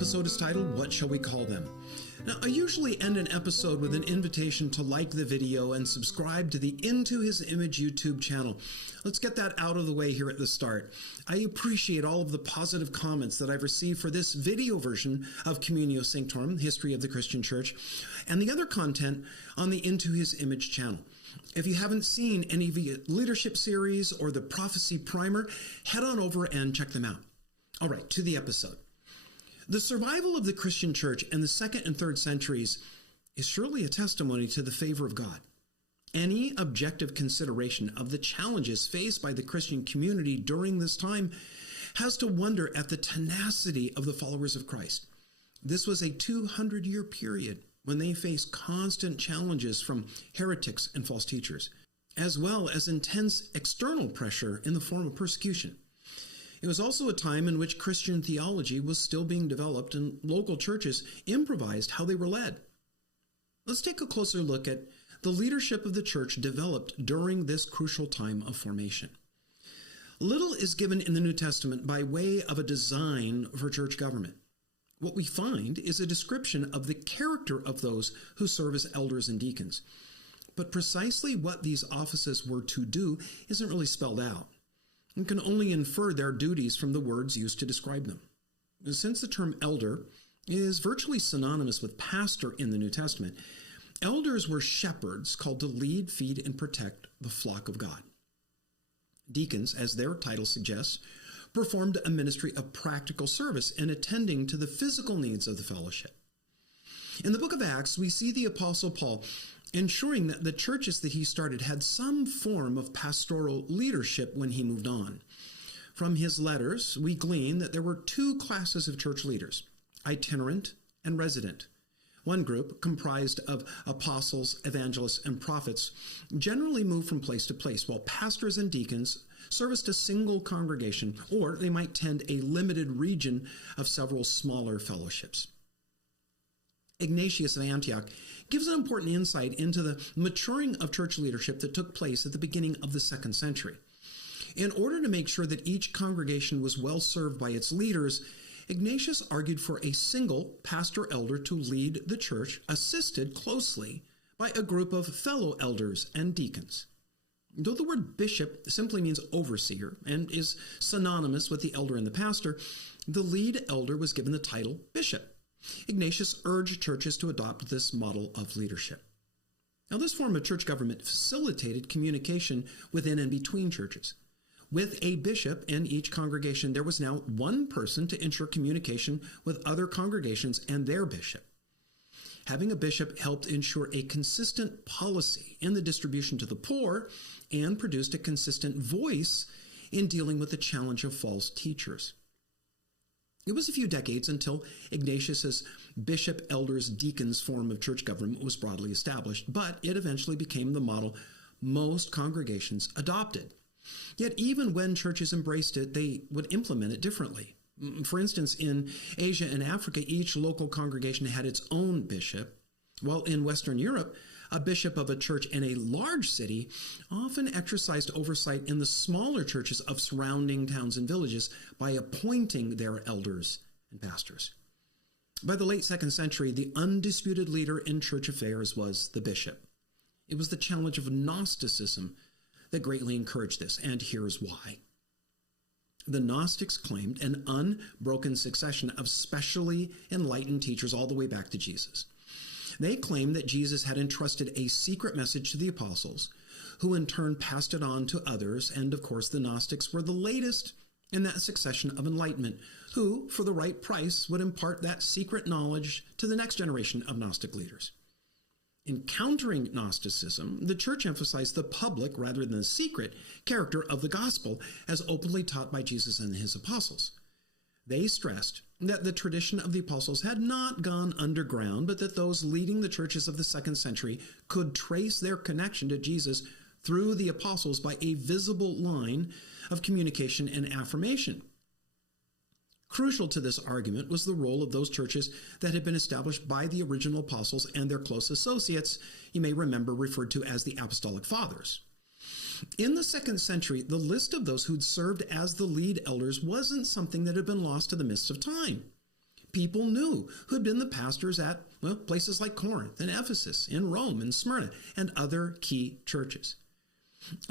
episode is titled, What Shall We Call Them? Now, I usually end an episode with an invitation to like the video and subscribe to the Into His Image YouTube channel. Let's get that out of the way here at the start. I appreciate all of the positive comments that I've received for this video version of Communio Sanctorum, History of the Christian Church, and the other content on the Into His Image channel. If you haven't seen any of the leadership series or the prophecy primer, head on over and check them out. All right, to the episode. The survival of the Christian church in the 2nd and 3rd centuries is surely a testimony to the favor of God. Any objective consideration of the challenges faced by the Christian community during this time has to wonder at the tenacity of the followers of Christ. This was a 200-year period when they faced constant challenges from heretics and false teachers, as well as intense external pressure in the form of persecution. It was also a time in which Christian theology was still being developed and local churches improvised how they were led. Let's take a closer look at the leadership of the church developed during this crucial time of formation. Little is given in the New Testament by way of a design for church government. What we find is a description of the character of those who serve as elders and deacons. But precisely what these offices were to do isn't really spelled out. You can only infer their duties from the words used to describe them. Since the term elder is virtually synonymous with pastor in the New Testament, elders were shepherds called to lead, feed, and protect the flock of God. Deacons, as their title suggests, performed a ministry of practical service in attending to the physical needs of the fellowship. In the book of Acts, we see the Apostle Paul ensuring that the churches that he started had some form of pastoral leadership when he moved on. From his letters, we glean that there were two classes of church leaders, itinerant and resident. One group, comprised of apostles, evangelists, and prophets, generally moved from place to place, while pastors and deacons serviced a single congregation, or they might tend a limited region of several smaller fellowships. Ignatius of Antioch gives an important insight into the maturing of church leadership that took place at the beginning of the 2nd century. In order to make sure that each congregation was well served by its leaders, Ignatius argued for a single pastor-elder to lead the church, assisted closely by a group of fellow elders and deacons. Though the word bishop simply means overseer and is synonymous with the elder and the pastor, the lead elder was given the title bishop. Ignatius urged churches to adopt this model of leadership. Now, this form of church government facilitated communication within and between churches. With a bishop in each congregation, there was now one person to ensure communication with other congregations and their bishop. Having a bishop helped ensure a consistent policy in the distribution to the poor and produced a consistent voice in dealing with the challenge of false teachers. It was a few decades until Ignatius's bishop, elders, deacons form of church government was broadly established, but it eventually became the model most congregations adopted. Yet even when churches embraced it, they would implement it differently. For instance, in Asia and Africa, each local congregation had its own bishop, while in Western Europe, a bishop of a church in a large city often exercised oversight in the smaller churches of surrounding towns and villages by appointing their elders and pastors. By the late 2nd century, the undisputed leader in church affairs was the bishop. It was the challenge of Gnosticism that greatly encouraged this, and here's why. The Gnostics claimed an unbroken succession of specially enlightened teachers all the way back to Jesus. They claimed that Jesus had entrusted a secret message to the apostles, who in turn passed it on to others, and of course the Gnostics were the latest in that succession of enlightenment, who, for the right price, would impart that secret knowledge to the next generation of Gnostic leaders. In countering Gnosticism, the church emphasized the public rather than the secret character of the gospel as openly taught by Jesus and his apostles. They stressed that the tradition of the apostles had not gone underground, but that those leading the churches of the 2nd century could trace their connection to Jesus through the apostles by a visible line of communication and affirmation. Crucial to this argument was the role of those churches that had been established by the original apostles and their close associates, you may remember referred to as the Apostolic Fathers. In the 2nd century, the list of those who'd served as the lead elders wasn't something that had been lost to the mists of time. People knew who had been the pastors at, well, places like Corinth and Ephesus, in Rome and Smyrna, and other key churches.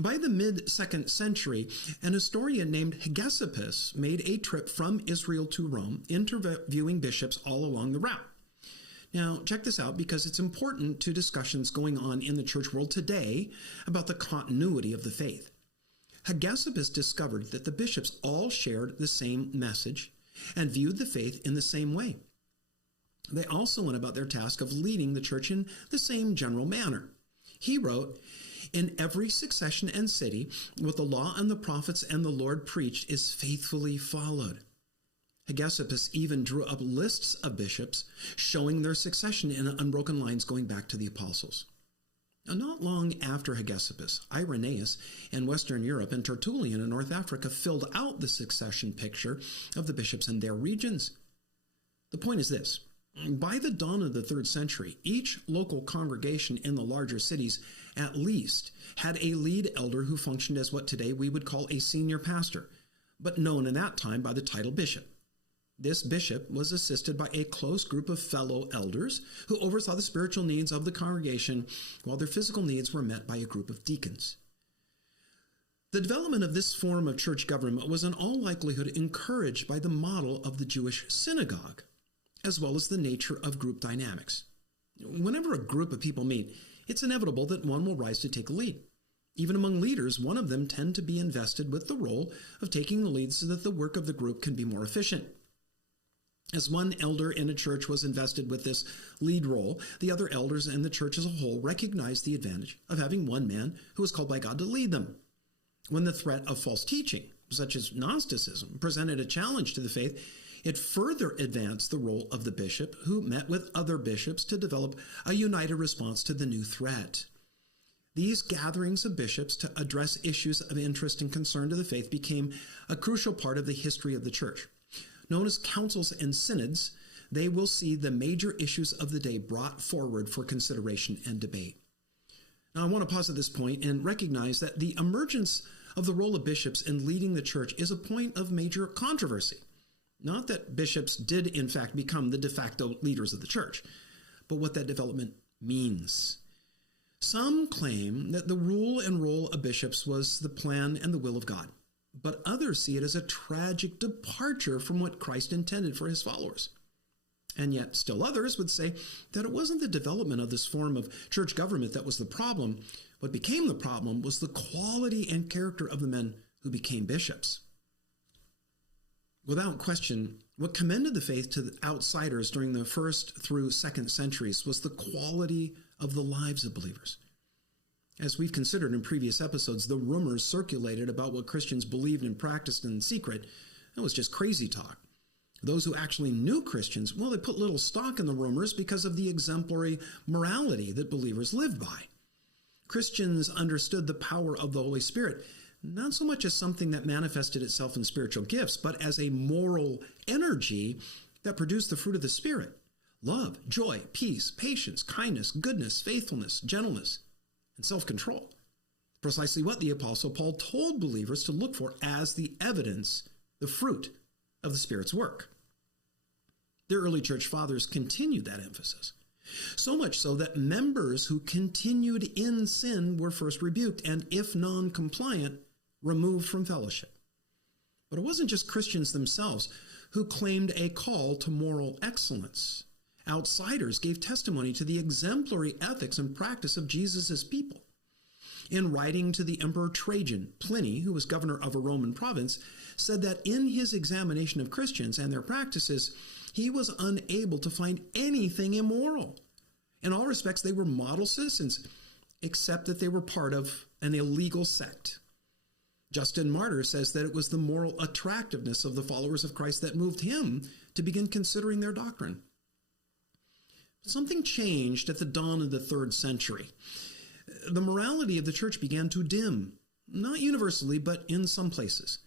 By the mid-2nd century, an historian named Hegesippus made a trip from Israel to Rome, interviewing bishops all along the route. Now, check this out because it's important to discussions going on in the church world today about the continuity of the faith. Hegesippus discovered that the bishops all shared the same message and viewed the faith in the same way. They also went about their task of leading the church in the same general manner. He wrote, "In every succession and city, what the law and the prophets and the Lord preached is faithfully followed." Hegesippus even drew up lists of bishops showing their succession in unbroken lines going back to the apostles. Now, not long after Hegesippus, Irenaeus in Western Europe and Tertullian in North Africa filled out the succession picture of the bishops in their regions. The point is this. By the dawn of the 3rd century, each local congregation in the larger cities at least had a lead elder who functioned as what today we would call a senior pastor, but known in that time by the title bishop. This bishop was assisted by a close group of fellow elders who oversaw the spiritual needs of the congregation while their physical needs were met by a group of deacons. The development of this form of church government was in all likelihood encouraged by the model of the Jewish synagogue, as well as the nature of group dynamics. Whenever a group of people meet, it's inevitable that one will rise to take a lead. Even among leaders, one of them tend to be invested with the role of taking the lead so that the work of the group can be more efficient. As one elder in a church was invested with this lead role, the other elders and the church as a whole recognized the advantage of having one man who was called by God to lead them. When the threat of false teaching, such as Gnosticism, presented a challenge to the faith, it further advanced the role of the bishop, who met with other bishops to develop a united response to the new threat. These gatherings of bishops to address issues of interest and concern to the faith became a crucial part of the history of the church. Known as councils and synods, they will see the major issues of the day brought forward for consideration and debate. Now, I want to pause at this point and recognize that the emergence of the role of bishops in leading the church is a point of major controversy. Not that bishops did, in fact, become the de facto leaders of the church, but what that development means. Some claim that the rule and role of bishops was the plan and the will of God, but others see it as a tragic departure from what Christ intended for his followers. And yet still others would say that it wasn't the development of this form of church government that was the problem. What became the problem was the quality and character of the men who became bishops. Without question, what commended the faith to the outsiders during the 1st through 2nd centuries was the quality of the lives of believers. As we've considered in previous episodes, the rumors circulated about what Christians believed and practiced in secret, that was just crazy talk. Those who actually knew Christians, well, they put little stock in the rumors because of the exemplary morality that believers lived by. Christians understood the power of the Holy Spirit, not so much as something that manifested itself in spiritual gifts, but as a moral energy that produced the fruit of the Spirit: love, joy, peace, patience, kindness, goodness, faithfulness, gentleness, and self-control. Precisely what the Apostle Paul told believers to look for as the evidence, the fruit of the Spirit's work. The early church fathers continued that emphasis, so much so that members who continued in sin were first rebuked and, if non-compliant, removed from fellowship. But it wasn't just Christians themselves who claimed a call to moral excellence. Outsiders gave testimony to the exemplary ethics and practice of Jesus' people. In writing to the Emperor Trajan, Pliny, who was governor of a Roman province, said that in his examination of Christians and their practices, he was unable to find anything immoral. In all respects, they were model citizens, except that they were part of an illegal sect. Justin Martyr says that it was the moral attractiveness of the followers of Christ that moved him to begin considering their doctrine. Something changed at the dawn of the 3rd century. The morality of the church began to dim, not universally, but in some places.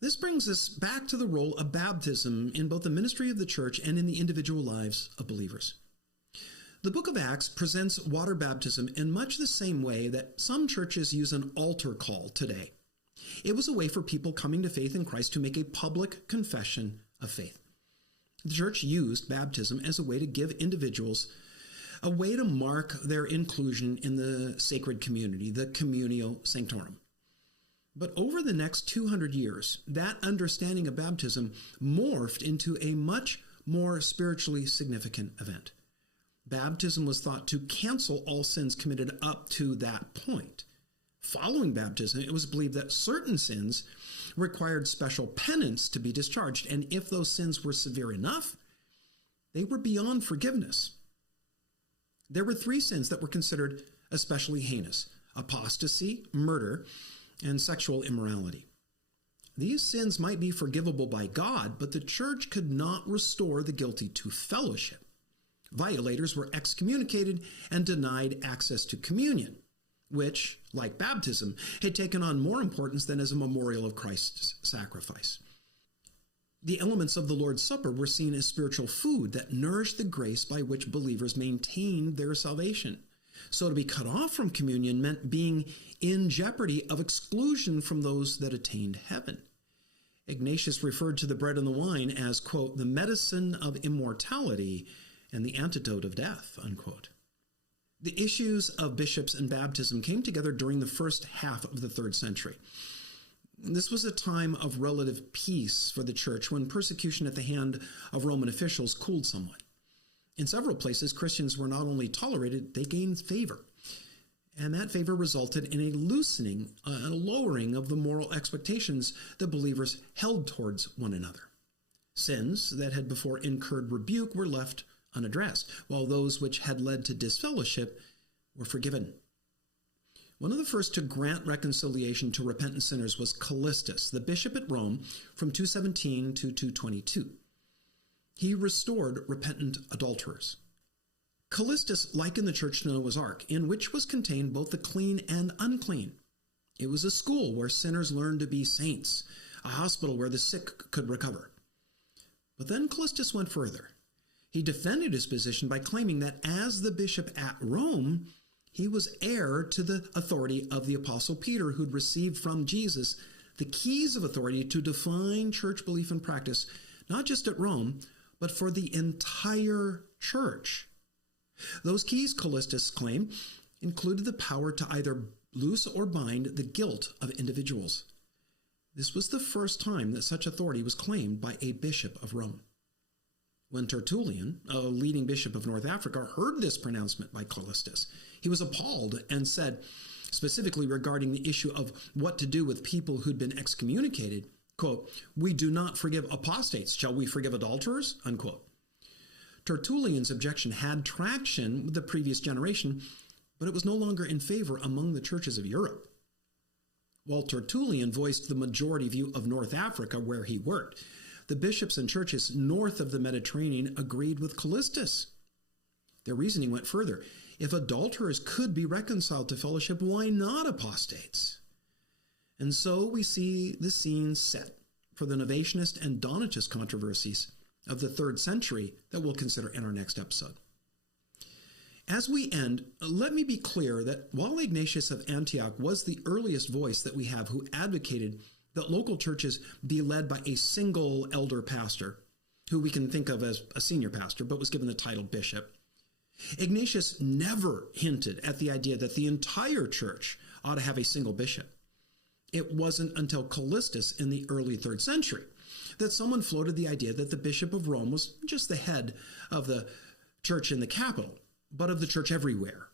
This brings us back to the role of baptism in both the ministry of the church and in the individual lives of believers. The book of Acts presents water baptism in much the same way that some churches use an altar call today. It was a way for people coming to faith in Christ to make a public confession of faith. The church used baptism as a way to give individuals a way to mark their inclusion in the sacred community, the communio sanctorum. But over the next 200 years, that understanding of baptism morphed into a much more spiritually significant event. Baptism was thought to cancel all sins committed up to that point. Following baptism, it was believed that certain sins required special penance to be discharged, and if those sins were severe enough, they were beyond forgiveness. There were 3 sins that were considered especially heinous: apostasy, murder, and sexual immorality. These sins might be forgivable by God, but the church could not restore the guilty to fellowship. Violators were excommunicated and denied access to communion, which, like baptism, had taken on more importance than as a memorial of Christ's sacrifice. The elements of the Lord's Supper were seen as spiritual food that nourished the grace by which believers maintained their salvation. So to be cut off from communion meant being in jeopardy of exclusion from those that attained heaven. Ignatius referred to the bread and the wine as, quote, the medicine of immortality and the antidote of death, unquote. The issues of bishops and baptism came together during the first half of the 3rd century. This was a time of relative peace for the church when persecution at the hand of Roman officials cooled somewhat. In several places, Christians were not only tolerated, they gained favor. And that favor resulted in a loosening, a lowering of the moral expectations that believers held towards one another. Sins that had before incurred rebuke were left unaddressed, while those which had led to disfellowship were forgiven. One of the first to grant reconciliation to repentant sinners was Callistus, the bishop at Rome from 217 to 222. He restored repentant adulterers. Callistus likened the church to Noah's Ark, in which was contained both the clean and unclean. It was a school where sinners learned to be saints, a hospital where the sick could recover. But then Callistus went further. He defended his position by claiming that as the bishop at Rome, he was heir to the authority of the Apostle Peter, who'd received from Jesus the keys of authority to define church belief and practice, not just at Rome, but for the entire church. Those keys, Callistus claimed, included the power to either loose or bind the guilt of individuals. This was the first time that such authority was claimed by a bishop of Rome. When Tertullian, a leading bishop of North Africa, heard this pronouncement by Callistus, he was appalled and said, specifically regarding the issue of what to do with people who'd been excommunicated, quote, "We do not forgive apostates. Shall we forgive adulterers?" Unquote. Tertullian's objection had traction with the previous generation, but it was no longer in favor among the churches of Europe. While Tertullian voiced the majority view of North Africa, where he worked, the bishops and churches north of the Mediterranean agreed with Callistus. Their reasoning went further. If adulterers could be reconciled to fellowship, why not apostates? And so we see the scene set for the Novatianist and Donatist controversies of the 3rd century that we'll consider in our next episode. As we end, let me be clear that while Ignatius of Antioch was the earliest voice that we have who advocated that local churches be led by a single elder pastor, who we can think of as a senior pastor, but was given the title bishop, Ignatius never hinted at the idea that the entire church ought to have a single bishop. It wasn't until Callistus in the early 3rd century that someone floated the idea that the Bishop of Rome was just the head of the church in the capital, but of the church everywhere.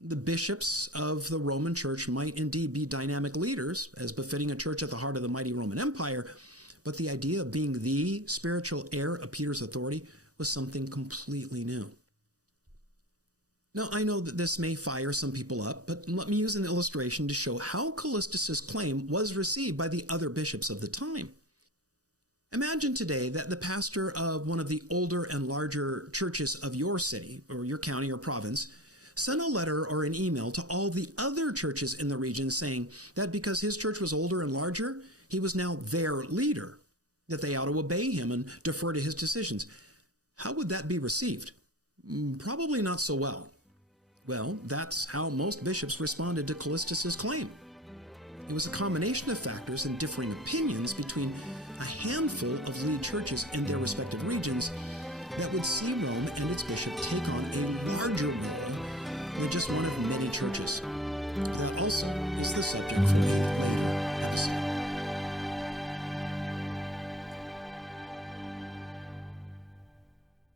The bishops of the Roman Church might indeed be dynamic leaders, as befitting a church at the heart of the mighty Roman Empire, but the idea of being the spiritual heir of Peter's authority was something completely new. Now, I know that this may fire some people up, but let me use an illustration to show how Callistus' claim was received by the other bishops of the time. Imagine today that the pastor of one of the older and larger churches of your city, or your county or province, sent a letter or an email to all the other churches in the region saying that because his church was older and larger, he was now their leader, that they ought to obey him and defer to his decisions. How would that be received? Probably not so well. Well, that's how most bishops responded to Callistus' claim. It was a combination of factors and differing opinions between a handful of lead churches in their respective regions that would see Rome and its bishop take on a larger role than just one of many churches. That also is the subject for a later